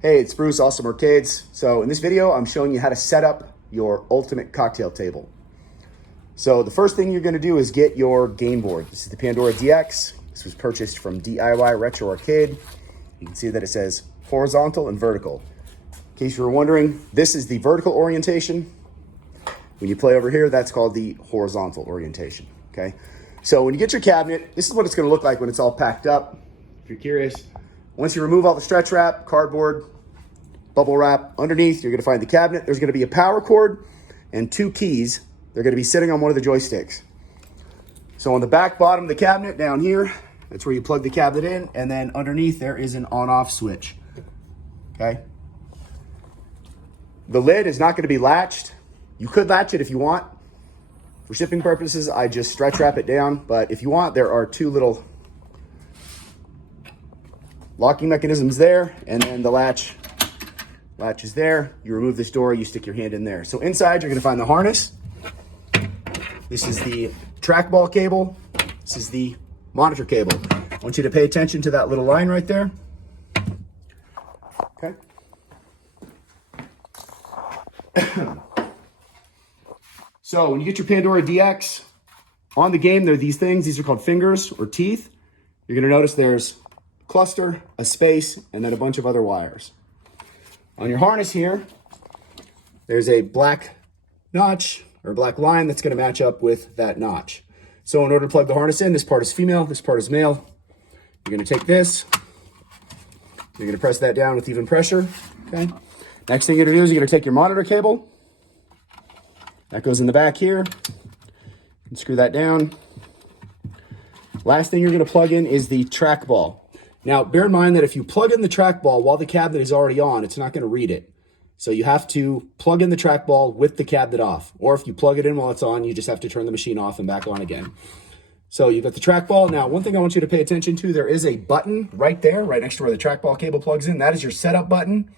Hey, it's Bruce, Awesome Arcades. So in this video, I'm showing you how to set up your ultimate cocktail table. So the first thing you're gonna do is get your game board. This is the Pandora DX. This was purchased from DIY Retro Arcade. You can see that it says horizontal and vertical. In case you were wondering, this is the vertical orientation. When you play over here, that's called the horizontal orientation, okay? So when you get your cabinet, this is what it's gonna look like when it's all packed up. If you're curious, once you remove all the stretch wrap, cardboard, bubble wrap, underneath, you're gonna find the cabinet. There's gonna be a power cord and two keys. They're gonna be sitting on one of the joysticks. So on the back bottom of the cabinet down here, that's where you plug the cabinet in, and then underneath there is an on-off switch, okay? The lid is not gonna be latched. You could latch it if you want. For shipping purposes, I just stretch wrap it down, but if you want, there are two little locking mechanisms there, and then the latch is there. You remove this door, you stick your hand in there. So inside, you're gonna find the harness. This is the trackball cable. This is the monitor cable. I want you to pay attention to that little line right there. Okay. So when you get your Pandora DX, on the game, there are these things. These are called fingers or teeth. You're gonna notice there's cluster, a space, and then a bunch of other wires. On your harness here, there's a black notch or black line that's gonna match up with that notch. So in order to plug the harness in, this part is female, this part is male. You're gonna take this, you're gonna press that down with even pressure, okay? Next thing you're gonna do is you're gonna take your monitor cable, that goes in the back here, and screw that down. Last thing you're gonna plug in is the trackball. Now, bear in mind that if you plug in the trackball while the cabinet is already on, it's not gonna read it. So you have to plug in the trackball with the cabinet off. Or if you plug it in while it's on, you just have to turn the machine off and back on again. So you've got the trackball. Now, one thing I want you to pay attention to, there is a button right there, right next to where the trackball cable plugs in. That is your setup button.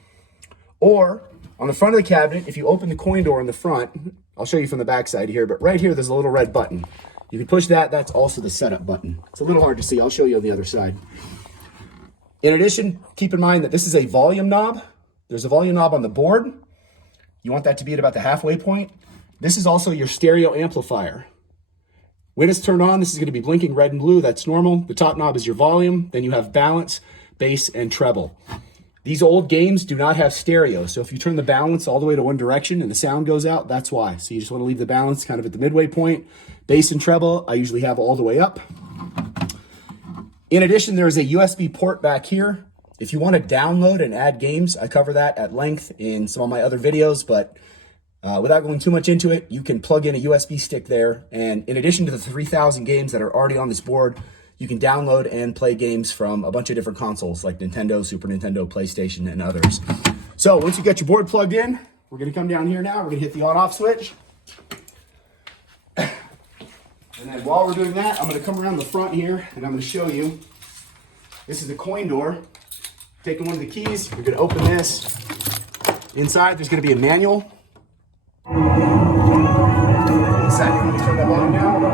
Or on the front of the cabinet, if you open the coin door in the front, I'll show you from the back side here, but right here, there's a little red button. You can push that, that's also the setup button. It's a little hard to see, I'll show you on the other side. In addition, keep in mind that this is a volume knob. There's a volume knob on the board. You want that to be at about the halfway point. This is also your stereo amplifier. When it's turned on, this is gonna be blinking red and blue, that's normal. The top knob is your volume, then you have balance, bass, and treble. These old games do not have stereo, so if you turn the balance all the way to one direction and the sound goes out, that's why. So you just wanna leave the balance kind of at the midway point. Bass and treble, I usually have all the way up. In addition, there is a USB port back here. If you want to download and add games, I cover that at length in some of my other videos, but without going too much into it, you can plug in a USB stick there. And in addition to the 3,000 games that are already on this board, you can download and play games from a bunch of different consoles like Nintendo, Super Nintendo, PlayStation, and others. So once you get your board plugged in, we're gonna come down here now. We're gonna hit the on-off switch. And then while we're doing that, I'm gonna come around the front here and I'm gonna show you. This is the coin door. Taking one of the keys, you're gonna open this. Inside, there's gonna be a manual. In a second, let me turn that volume down.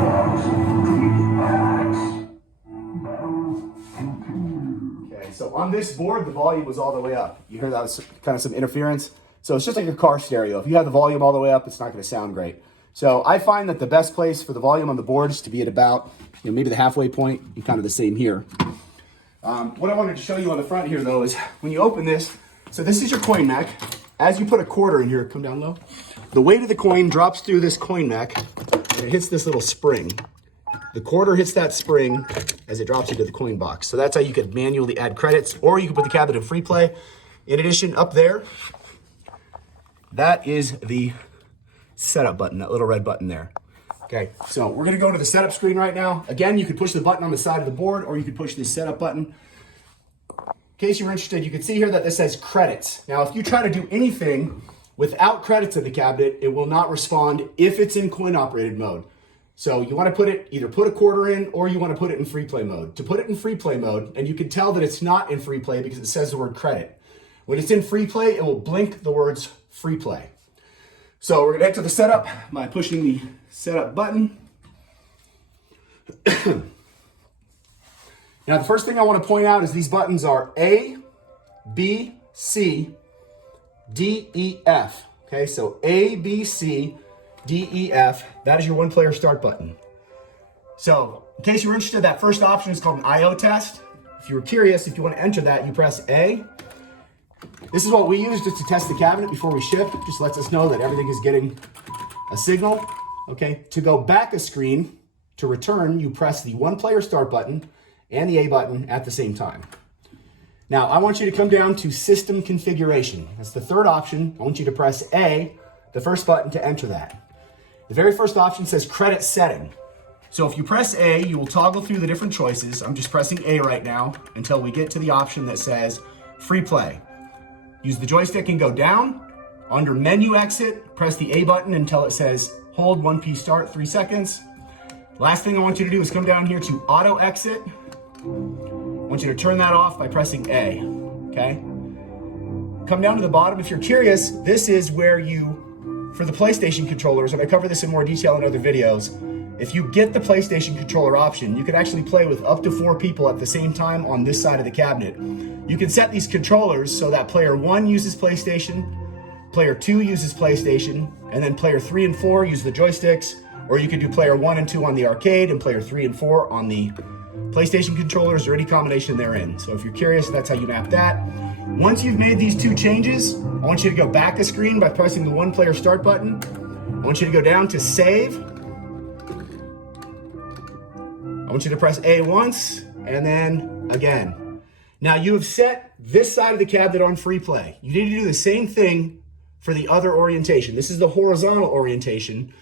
Okay, so on this board, the volume was all the way up. You heard that was kind of some interference. So it's just like a car stereo. If you have the volume all the way up, it's not gonna sound great. So I find that the best place for the volume on the board is to be at about, maybe the halfway point, and kind of the same here. What I wanted to show you on the front here though is when you open this, so this is your coin mech. As you put a quarter in here, come down low, the weight of the coin drops through this coin mech and it hits this little spring. The quarter hits that spring as it drops into the coin box. So that's how you could manually add credits, or you can put the cabinet in free play. In addition, up there, that is the setup button, that little red button there. Okay, so we're gonna go to the setup screen right now. Again, you could push the button on the side of the board, or you could push this setup button. In case you're interested, you can see here that this says credits. Now, if you try to do anything without credits in the cabinet, it will not respond if it's in coin operated mode. So you wanna either put a quarter in, or you wanna put it in free play mode. To put it in free play mode, and you can tell that it's not in free play because it says the word credit. When it's in free play, it will blink the words free play. So we're gonna head to the setup by pushing the setup button. Now, the first thing I want to point out is these buttons are A, B, C, D, E, F. Okay, so A, B, C, D, E, F. That is your one player start button. So in case you were interested, that first option is called an IO test. If you were curious, if you want to enter that, you press A. This is what we use just to test the cabinet before we ship. Just lets us know that everything is getting a signal. Okay, to go back a screen, to return, you press the one player start button and the A button at the same time. Now, I want you to come down to system configuration. That's the third option. I want you to press A, the first button, to enter that. The very first option says credit setting. So if you press A, you will toggle through the different choices. I'm just pressing A right now until we get to the option that says free play. Use the joystick and go down. Under menu exit, press the A button until it says hold 1P start 3 seconds. Last thing I want you to do is come down here to auto exit. I want you to turn that off by pressing A, okay? Come down to the bottom. If you're curious, this is where you, for the PlayStation controllers, and I cover this in more detail in other videos, if you get the PlayStation controller option, you can actually play with up to 4 people at the same time on this side of the cabinet. You can set these controllers so that player 1 uses PlayStation, player 2 uses PlayStation, and then player 3 and 4 use the joysticks, or you could do player 1 and 2 on the arcade and player 3 and 4 on the PlayStation controllers, or any combination therein. So if you're curious, that's how you map that. Once you've made these 2 changes, I want you to go back a screen by pressing the one player start button. I want you to go down to save. I want you to press A once, and then again. Now you have set this side of the cabinet on free play. You need to do the same thing for the other orientation. This is the horizontal orientation.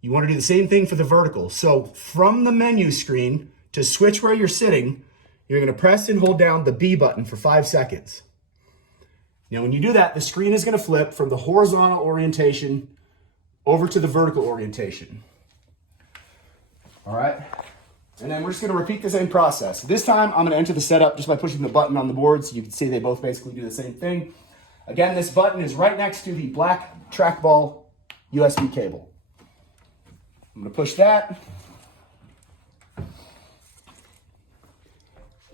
You want to do the same thing for the vertical. So from the menu screen, to switch where you're sitting, you're going to press and hold down the B button for 5 seconds. Now when you do that, the screen is going to flip from the horizontal orientation over to the vertical orientation. All right? And then we're just going to repeat the same process. This time, I'm going to enter the setup just by pushing the button on the board, so you can see they both basically do the same thing. Again, this button is right next to the black trackball USB cable. I'm going to push that.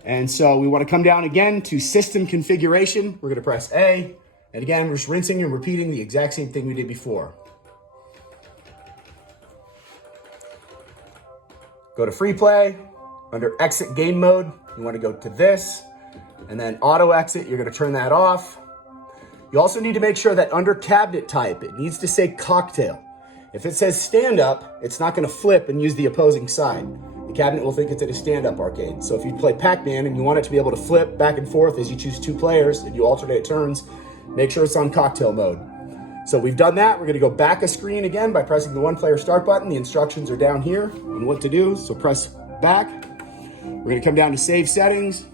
And so we want to come down again to system configuration. We're going to press A. And again, we're just rinsing and repeating the exact same thing we did before. Go to free play. Under exit game mode, you want to go to this. And then auto exit, you're going to turn that off. You also need to make sure that under cabinet type, it needs to say cocktail. If it says stand up, it's not going to flip and use the opposing side. The cabinet will think it's at a stand-up arcade. So if you play Pac-Man and you want it to be able to flip back and forth as you choose 2 players and you alternate turns, make sure it's on cocktail mode. So we've done that. We're going to go back a screen again by pressing the one player start button. The instructions are down here on what to do. So press back. We're going to come down to save settings.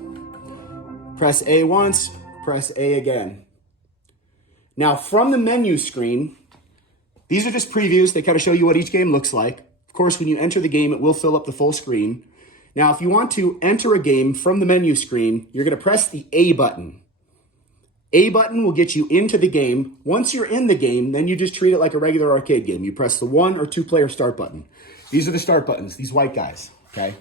Press A once, press A again. Now from the menu screen, these are just previews. They kind of show you what each game looks like. Of course, when you enter the game, it will fill up the full screen. Now, if you want to enter a game from the menu screen, you're going to press the A button. A button will get you into the game. Once you're in the game, then you just treat it like a regular arcade game. You press the 1 or 2 player start button. These are the start buttons, these white guys, okay?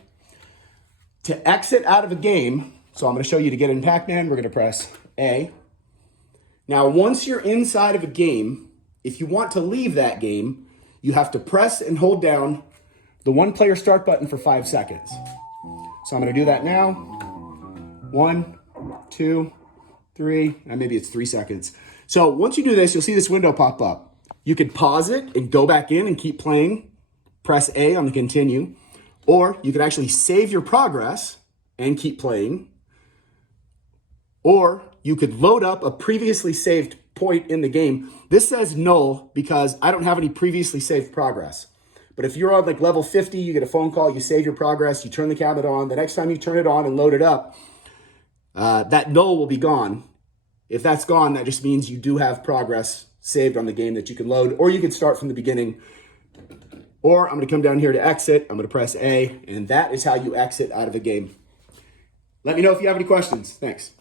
To exit out of a game, so I'm going to show you to get in Pac-Man, we're going to press A. Now, once you're inside of a game, if you want to leave that game, you have to press and hold down the one player start button for 5 seconds. So I'm going to do that now. 1, 2, 3, and maybe it's 3 seconds. So once you do this, you'll see this window pop up. You could pause it and go back in and keep playing. Press A on the continue. Or you could actually save your progress and keep playing. Or you could load up a previously saved point in the game. This says null because I don't have any previously saved progress. But if you're on like level 50, you get a phone call, you save your progress, you turn the cabinet on. The next time you turn it on and load it up, that null will be gone. If that's gone, that just means you do have progress saved on the game that you can load, or you can start from the beginning. Or I'm going to come down here to exit. I'm going to press A, and that is how you exit out of a game. Let me know if you have any questions. Thanks.